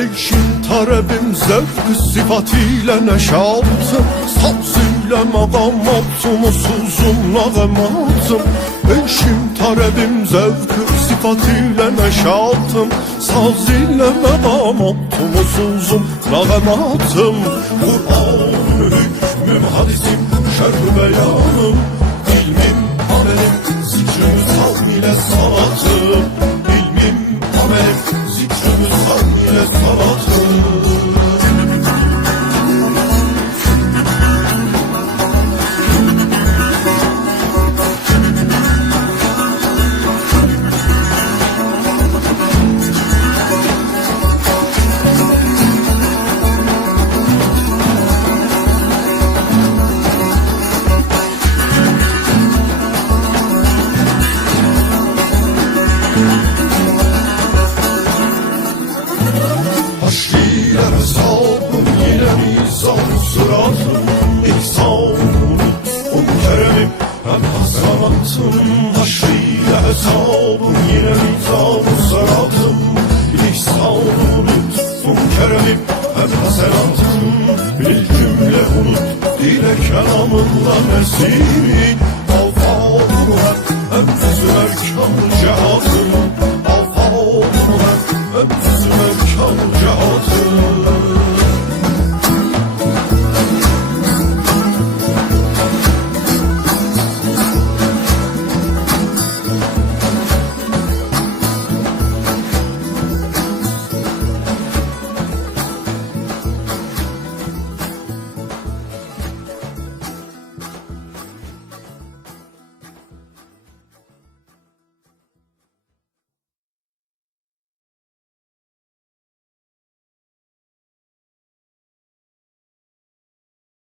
Eşim talebim zevk sıfatıyla neşatım, sazıyla makamatım, suzum nağematım. Eşim talebim zevk sıfatıyla neşatım, sazıyla makamatım, suzum nağematım. Kur'an hükmüm hadisim şerh beyanım, ilmim amelim zikrim savm ile salatım. İlmim amelim zikrim savm ile salatım. Haşriler hesabım yine mizan sıratım, İhsanım lütfum keremim hem hasenatım. Haşriler hesabım yine mizan sıratım, İhsanım lütfum keremim hem hasenatım. Bil cümle unut dile kelamında nesimi, alfâdım hem sümer kâm cihatım. Alfâdım hem sümer kâm